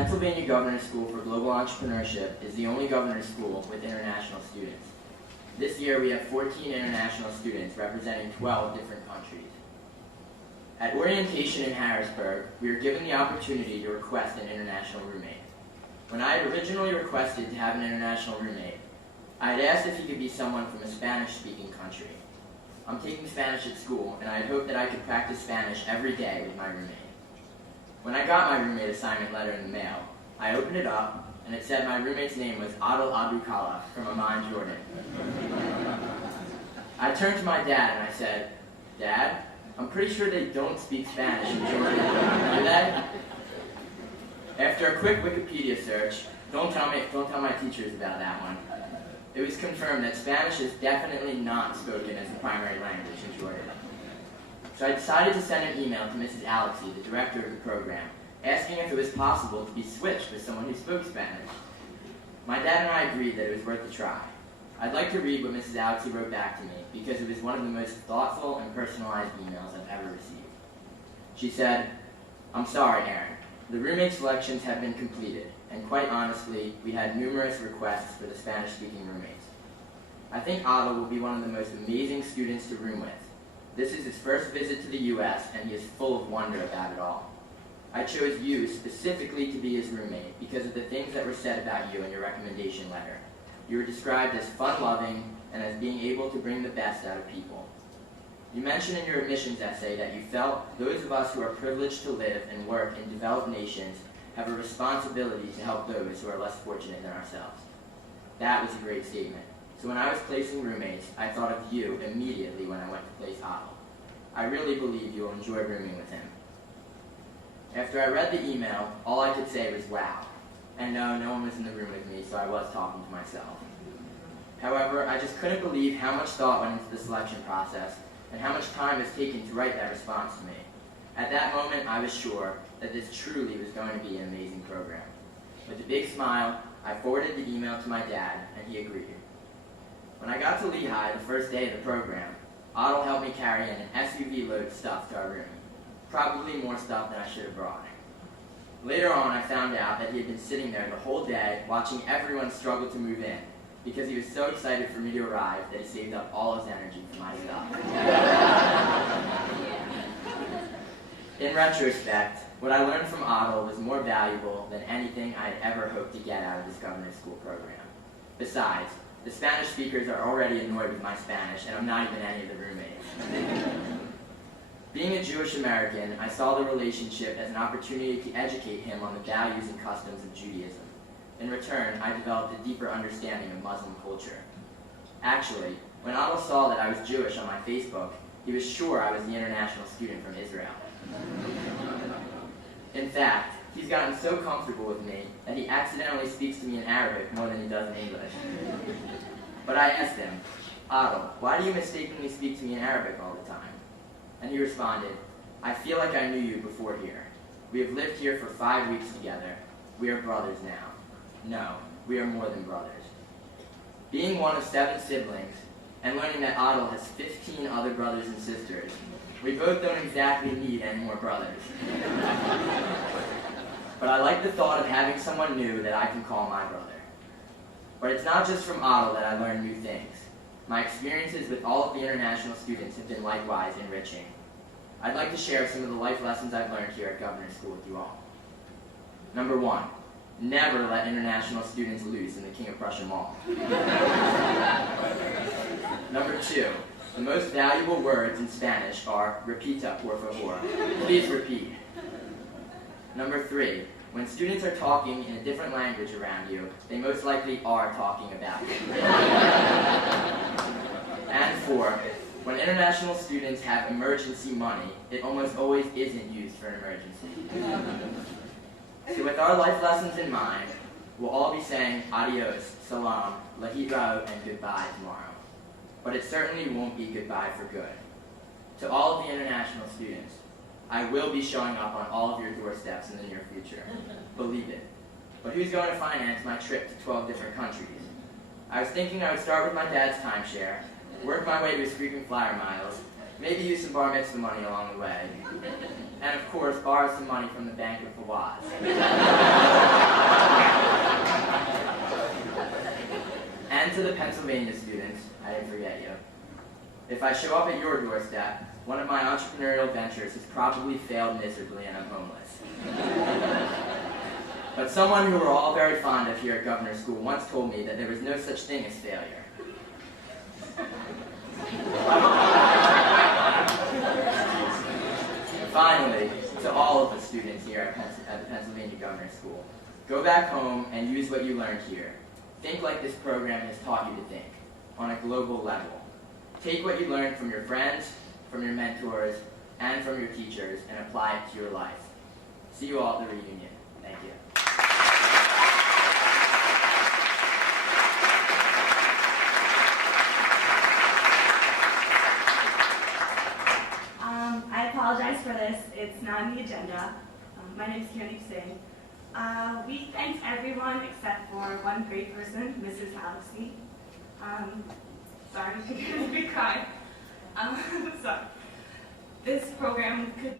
Pennsylvania Governor's School for Global Entrepreneurship is the only governor's school with international students. This year we have 14 international students representing 12 different countries. At orientation in Harrisburg, we were given the opportunity to request an international roommate. When I had originally requested to have an international roommate, I had asked if he could be someone from a Spanish-speaking country. I'm taking Spanish at school, and I had hoped that I could practice Spanish every day with my roommate. When I got my roommate assignment letter in the mail, I opened it up, and it said my roommate's name was Adel Abdukala from Amman, Jordan. I turned to my dad and I said, "Dad, I'm pretty sure they don't speak Spanish in Jordan, do they?" After a quick Wikipedia search, don't tell my teachers about that one, it was confirmed that Spanish is definitely not spoken as the primary language in Jordan. So I decided to send an email to Mrs. Alexey, the director of the program, asking if it was possible to be switched with someone who spoke Spanish. My dad and I agreed that it was worth a try. I'd like to read what Mrs. Alexey wrote back to me because it was one of the most thoughtful and personalized emails I've ever received. She said, "I'm sorry, Aaron. The roommate selections have been completed, and quite honestly, we had numerous requests for the Spanish-speaking roommates. I think Adel will be one of the most amazing students to room with. This is his first visit to the U.S., and he is full of wonder about it all. I chose you specifically to be his roommate because of the things that were said about you in your recommendation letter. You were described as fun-loving and as being able to bring the best out of people. You mentioned in your admissions essay that you felt those of us who are privileged to live and work in developed nations have a responsibility to help those who are less fortunate than ourselves. That was a great statement. So when I was placing roommates, I thought of you immediately when I went to place Adel. I really believe you'll enjoy rooming with him." After I read the email, all I could say was wow. And no one was in the room with me, so I was talking to myself. However, I just couldn't believe how much thought went into the selection process and how much time was taken to write that response to me. At that moment, I was sure that this truly was going to be an amazing program. With a big smile, I forwarded the email to my dad, and he agreed. When I got to Lehigh the first day of the program, Adel helped me carry in an SUV load of stuff to our room. Probably more stuff than I should have brought. Later on, I found out that he had been sitting there the whole day watching everyone struggle to move in because he was so excited for me to arrive that he saved up all his energy for my stuff. In retrospect, what I learned from Adel was more valuable than anything I had ever hoped to get out of this governor's school program. Besides, the Spanish speakers are already annoyed with my Spanish, and I'm not even any of the roommates. Being a Jewish American, I saw the relationship as an opportunity to educate him on the values and customs of Judaism. In return, I developed a deeper understanding of Muslim culture. Actually, when Adel saw that I was Jewish on my Facebook, he was sure I was the international student from Israel. In fact, he's gotten so comfortable with me that he accidentally speaks to me in Arabic more than he does in English. But I asked him, "Adel, why do you mistakenly speak to me in Arabic all the time?" And he responded, "I feel like I knew you before here. We have lived here for 5 weeks together. We are brothers now. No, we are more than brothers." Being one of 7 siblings, and learning that Adel has 15 other brothers and sisters, we both don't exactly need any more brothers. But I like the thought of having someone new that I can call my brother. But it's not just from Adel that I learned new things. My experiences with all of the international students have been likewise enriching. I'd like to share some of the life lessons I've learned here at Governor's School with you all. Number 1, never let international students loose in the King of Prussia Mall. Number 2, the most valuable words in Spanish are repita, por favor. Please repeat. Number 3, when students are talking in a different language around you, they most likely are talking about you. And 4, when international students have emergency money, it almost always isn't used for an emergency. So with our life lessons in mind, we'll all be saying adios, salam, lahirao, and goodbye tomorrow. But it certainly won't be goodbye for good. To all of the international students, I will be showing up on all of your doorsteps in the near future. Believe it. But who's going to finance my trip to 12 different countries? I was thinking I would start with my dad's timeshare, work my way to his frequent flyer miles, maybe use some bar mitzvah money along the way, and of course, borrow some money from the Bank of Fawaz. And to the Pennsylvania students, I didn't forget you. If I show up at your doorstep, one of my entrepreneurial ventures has probably failed miserably and I'm homeless. But someone who we're all very fond of here at Governor's School once told me that there was no such thing as failure. Finally, to all of the students here at the Pennsylvania Governor's School, go back home and use what you learned here. Think like this program has taught you to think, on a global level. Take what you learned from your friends, from your mentors, and from your teachers, and apply it to your life. See you all at the reunion. Thank you. I apologize for this. It's not on the agenda. My name is Kirani Singh. We thanked everyone except for one great person, Mrs. Halixey. Sorry, I'm going to be crying. So, this program could